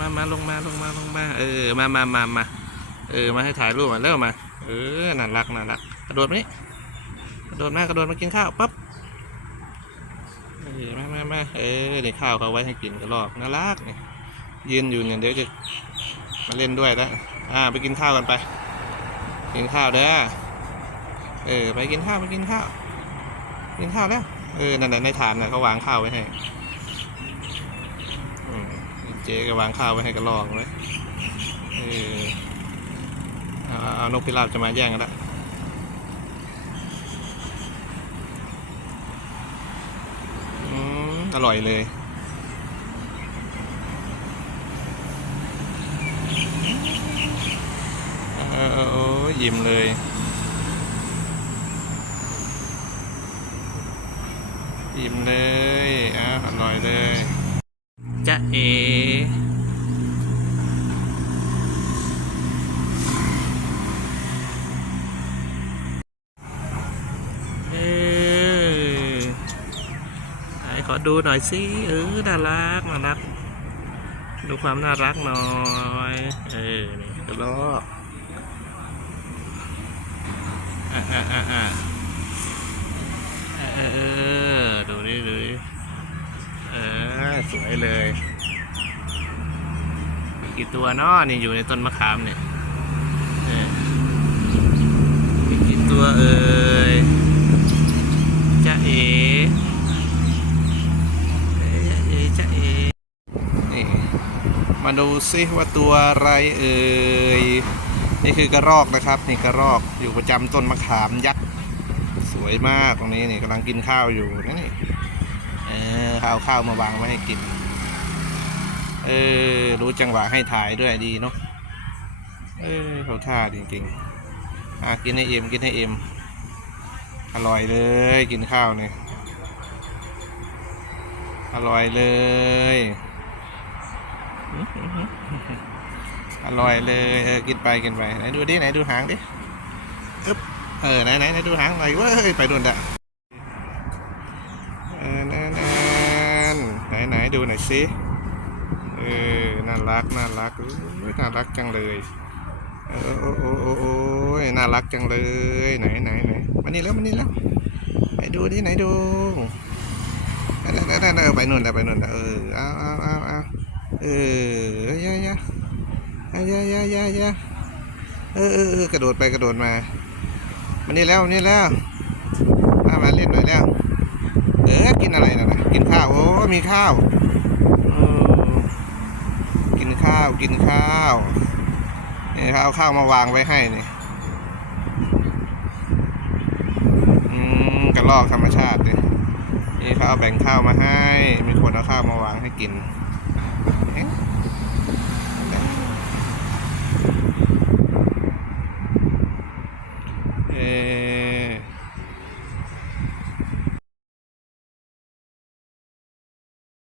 มามาลงมาลงมาลงมา เออ มามามามาเออ มาให้ถ่ายรูปมาเร็วมา เออ น่ารักน่ารัก กระโดดนี่กระโดดมากระโดดมากินข้าวปั๊บเออมามามาเออนี่ข้าวเขาไว้ให้กินกระรอกน่ารักนี่ยืนอยู่เนี่ยเดี๋ยวจะมาเล่นด้วยแล้วอ่า ไปกินข้าวกันไป กินข้าวเด้อ เออ ไปกินข้าวไปกินข้าว กินข้าวแล้ว เออ นั่นแหละในฐานน่ะเขาวางข้าวไว้ให้ เจ๊ก็วางข้าวไว้ให้กระรอกไว้เออเอาเอาเอานกพิราบจะมาแย่งกันละอร่อยเลยเออเออโอ้ยยิ้มเลยอิ่มเลยอะอร่อยเลย จะเอเออไหนขอ ดูหน่อยสิเออน่ารักน่ารัก ดูความน่ารักหน่อยเออนี่กระลอกอะอะอะอะเออดูดิดูดิเออสวยเลยกี่ตัวเนาะนี่อยู่ในต้นมะขามเนี่ยเออมีกี่ตัวเอ่ยจ้าเอ๋เอ้ยจ้าเอ๋จ้าเอ๋นี่ มาดูซิว่าตัวอะไรเอ่ย นี่คือกระรอกนะครับ นี่กระรอกอยู่ประจำต้นมะขามยักษ์ สวยมากตรงนี้นี่กำลังกินข้าวอยู่นะนี่เออข้าวข้าวมาวางไว้ให้กิน เออ รู้จังหวะให้ถ่ายด้วยดีเนาะ เออเขาท่าจริงๆอะกินให้เอ็มกินให้เอ็ม อร่อยเลยกินข้าวเนี่ย อร่อยเลย อร่อยเลยเออกินไปกินไปไหนดูดิไหนดูหางดิอึ๊บเออไหนไหนไหนดูหางหน่อยเว้ยไปโดนดะเออนั่นนั่นไหนไหนดูหน่อยสิเออน่ารักน่ารักอุ้ยน่ารักจังเลยเออโอ้โอ้โอ้โอ้ยน่ารักจังเลยไหนไหนไหนมานี่แล้วมานี่แล้วไหนดูดิไหนดูนั่นนั่นนั่นเออไปนู่นแล้วไปนู่นแล้วเออเอาเอาเอาเอาเออยายายา ยายายายาเออเออเออกระโดดไปกระโดดมามานี่แล้วนี่แล้วมามาเล่นหน่อยแล้ว เออกินอะไรนะกินข้าวโอ้มีข้าวกินข้าวกินข้าวนี่ครับเอาข้าวมาวางไว้ให้นี่กระลอกธรรมชาตินี่นี่เขาเอาแบ่งข้าวมาให้ มีคนเอาข้าวมาวางให้กินเ诶、